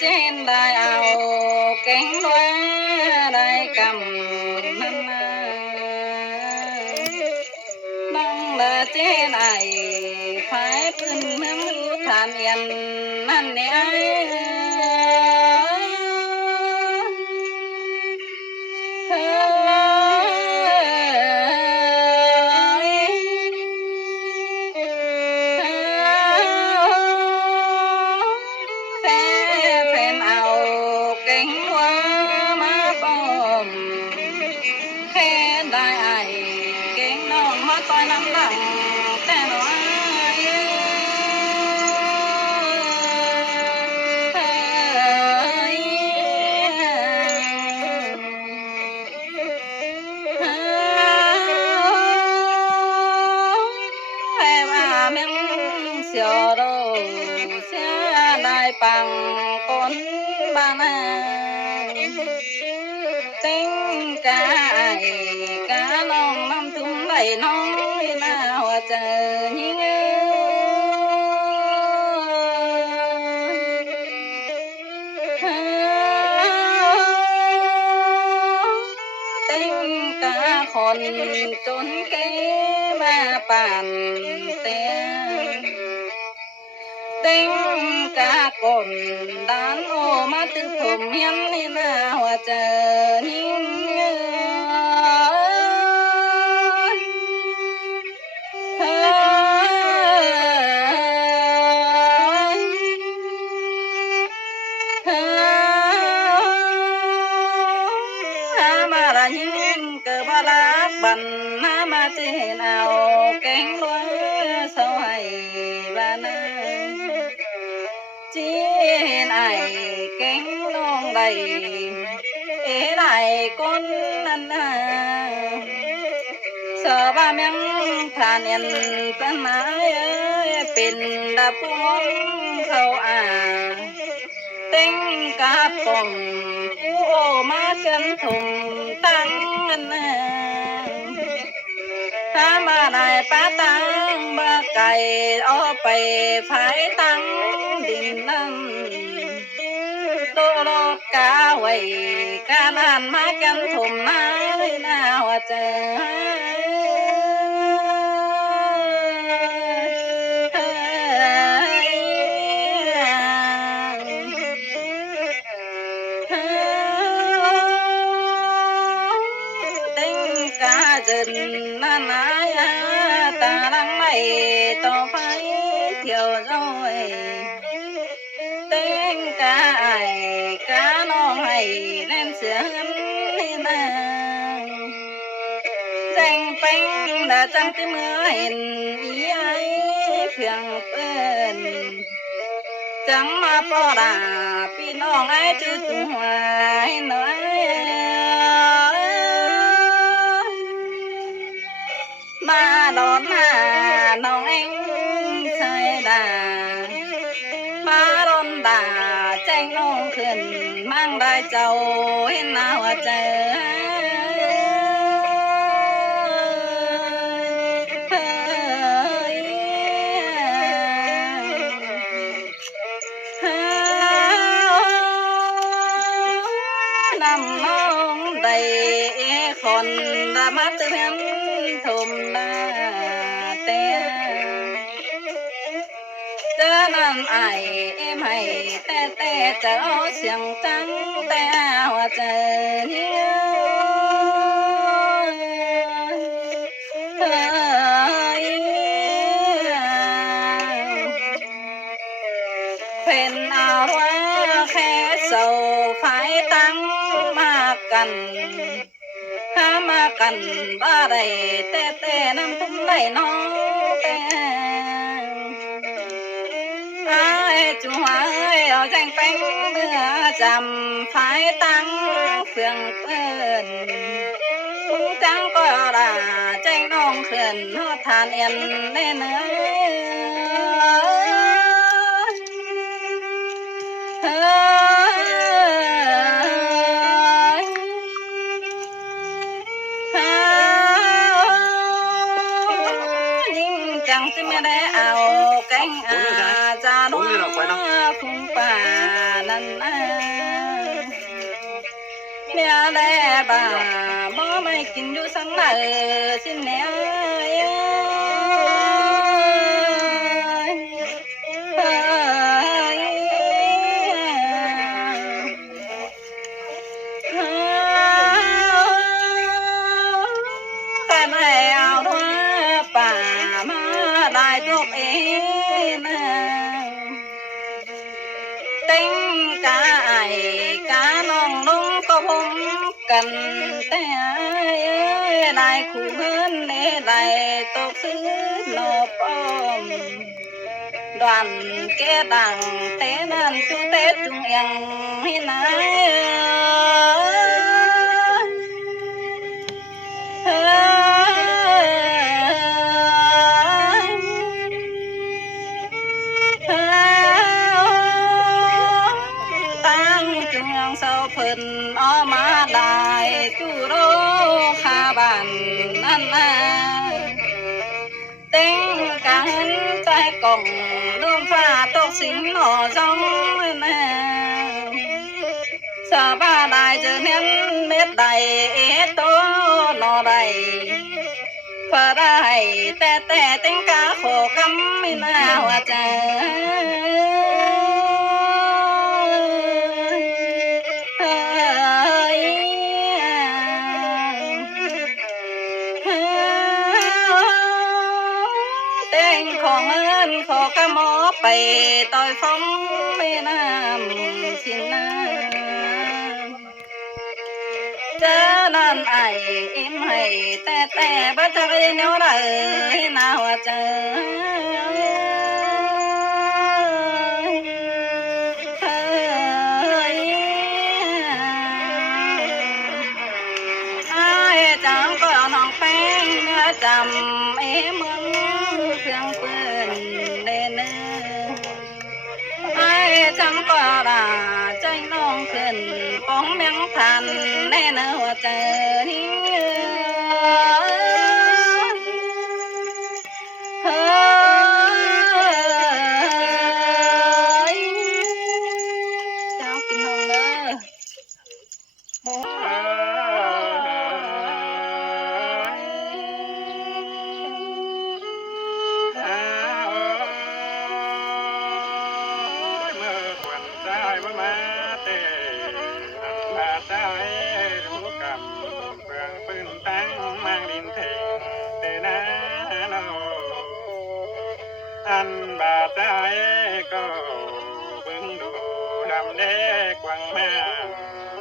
trên đài ảo cánh loa đài cầm năn nong là trên này phải phân nắng than yên năn nè tôi nắm đằng ta nói em miếng xio đồ xe đại bằng con ba tính cá non năm chúng đầy nói nào chờ như tính cá khôn trốn cái ba bàn tên tính cá cồn đàn ô má tư thùng miên đi nào chờ như bần ma trên nào cánh loa sau hay và nơi trên ai cánh non đầy ế lại con ăn sợ ba miếng than yên bên mái pin đạp món khâu tính cá bồng ô má chân thùng tăng mà đại bá tăng ba cày ở bề phải tăng đình năm tô lô cá quầy cá đàn má chân thùng nái nào chờ dần na nái ta đang này to phải thiểu rồi tên cá ai cá nó hay lên sướng lên danh phanh đã chẳng cái mưa hình ý ấy phiền bên chẳng mà bỏ đà pi nó ai chứ chúng hoài nói mà đón nông anh say đà mà đón đà tranh nông khuyên mang đại châu hin nào chờ nằm nông đầy còn đã mắt từ hem thùm na te chớ năm ai em hay te te chớ xiềng trắng te hoa chờ nhớ phèn nào hoa khe sầu phải tăng mà cần mà cần ba đầy te te năm tung đầy nó te ai chú hoa ơi ở danh phanh đưa chầm phải tăng phường tên cũng chẳng có là tranh nông khẩn nó than yên lên nữa chẳng ไม่ได้เอาแกงอาจารย์คุ้งป่านั่นนะเนี่ยแลบ่าบ่ไม่กินอยู่สังเลยสิเนี่ยแต่ไม่เอาด้วยป่ามาได้ตัวเองนะเต็งกายกาน้องลงก็ผมกันแต่ได้คู่เงินได้ตกซื้อนอปอมđoàn kế đằng tế nan chú tế trung yang hi nai tăng trung yang sau phần o ma đại chú đô kha bàn nan na tiếng ca hân tay còng lương pha tốt xính nọ giống nè sợ ba đại giờ nên mết đầy tố nọ đầy phở đầy tè tè tiếng ca khổ cắm na hoa trờiของเงินขอกระหมอไปต่อยฟ้องไม่น้ำสินน้ำเจอนั่นไออิ่มให้แต่บ้าจะไปเนื้อเลยน่าหัวใจจังก็น้องแป้งเนื้อจำมึงเพียงเพื่อนเด่นจังก็ด่าใจน้องขึ้นป้องเมียงทันแน่เนื้อใจนี้เจ้ากินนมเลยอันบาดใจก็เบิ่งดูดำเด็กวังแม่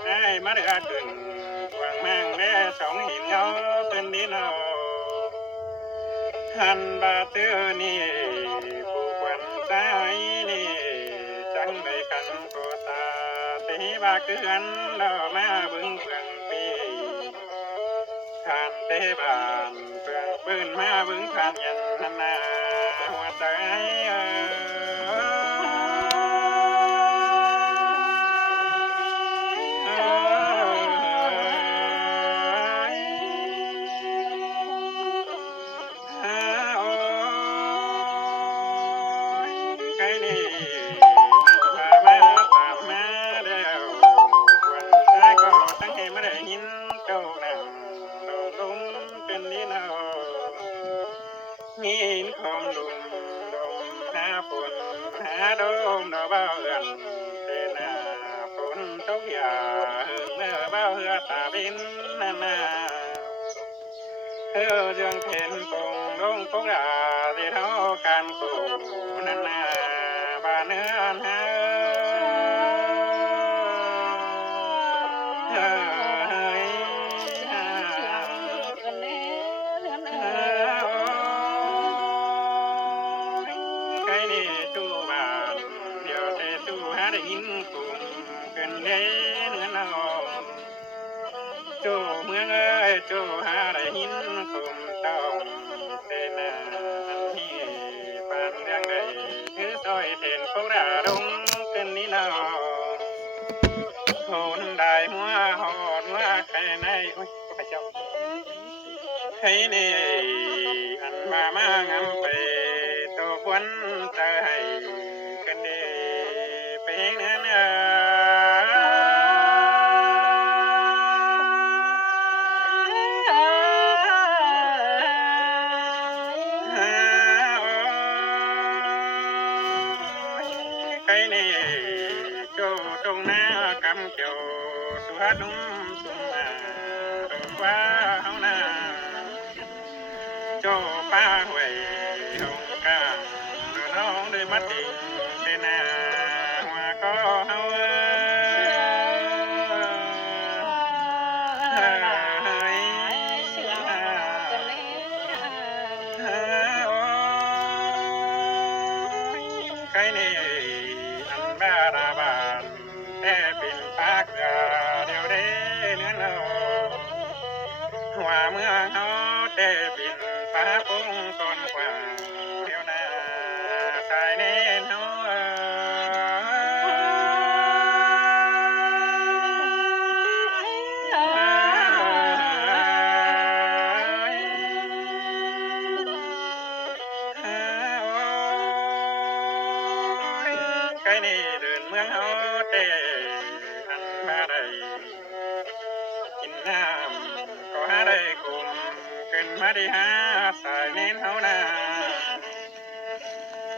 ให้มาเดือดขึ้นวังแม่งเด้สองหินเงาเป็นดินเอาอันบาดเตือนี่ผู้ควันใจนี่จังได้กันก็ตาตีบาเกือนเรามาเบิ่งเปลืองปีขานเตบานเปลืองปืนมาเบิ่งผ่านยันนานาหัวใจใครนี่มาตามมาเดียววันใจก็ตั้งให้มาได้ยินเจ้านั่งลมเป็นดินเอามีนคอมดุมหาฝนหาดมดอกเบาเอือนเตนาฝนตกยาเมื่อเบาเหือตาบินนานาเรื่องเห็นปงลงปงดาที่เท่ากันกูนานาบ้านเนื้อหาได้ยินกูเกินเด้เนื้อน้องโจเมืองเอ้ยโจหาได้ยินกูต้องแต่นาที่ปานเรื่องใดคือซอยเต็นพวกราดงเกินนี้น้องโหนได้หัวหอดหัวใครในโอ้ยพระเจ้าให้นี่อันมางำไป ควรใจกันเดเป็นเนื้อใครนี่โจตรงหน้ากำเกี่ยวสุฮานุ่มสุมาตรงว่าเฮานาโจป้าหวยหงกาน้องได้มาติงเสนาหัวก็เฮาใครนี่อันบาราบานแต่เป็นปากเดียวเด้เนื้อเราหัวเมืองเฮาแต่เป็นปาปุ้งก่อนกว่าเที่ยวนาสายเน้นเฮาใครนี่เดินเมืองเฮาแต่อันมาได้กินน้ำก็หาได้กุมขึ้นมาได้หาสายเน้นเฮานา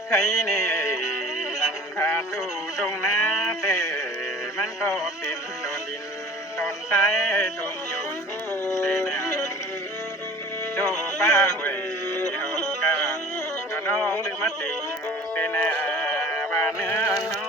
ใครนี่อันขาดดูตรงหน้าแต่มันก็เป็นโดนดินโดนใช้ตรงอยู่เด่นโจป้าหวยเฮากาน้องหรือมาติงเตนาบ้านเนื้อเฮา